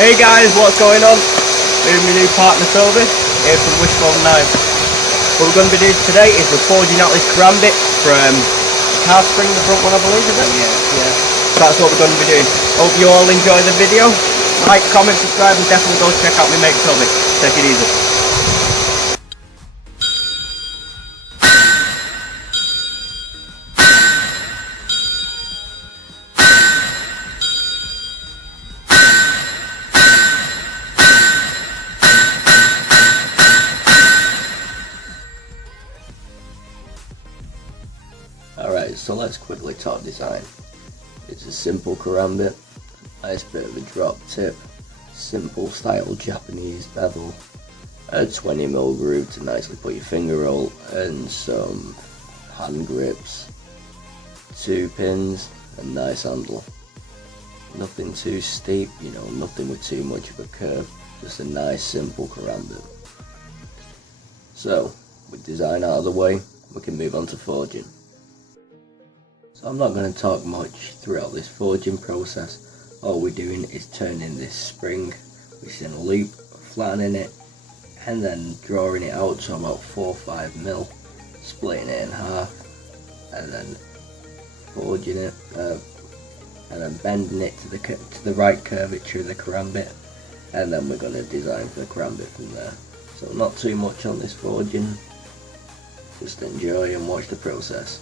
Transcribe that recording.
Hey guys, what's going on? With my new partner Tobu, here from Wishbone 9. What we're going to be doing today is we're forging out this Karambit from car spring, the front one I believe, is it? Yeah. So that's what we're going to be doing. Hope you all enjoy the video. Like, comment, subscribe, and definitely go check out my mate Tobu. Take it easy. Alright, so let's quickly talk design. It's a simple Karambit, nice bit of a drop tip, simple style Japanese bevel, a 20mm groove to nicely put your finger roll, and some hand grips, 2 pins, and nice handle. Nothing too steep, you know, nothing with too much of a curve, just a nice simple Karambit. So, with design out of the way, we can move on to forging. So I'm not going to talk much throughout this forging process. All we're doing is turning this spring, which is in a loop, flattening it, and then drawing it out to about 4 or 5mm, splitting it in half, and then forging it, and then bending it to the right curvature of the Karambit, and then we're going to design for the Karambit from there. So not too much on this forging, just enjoy and watch the process.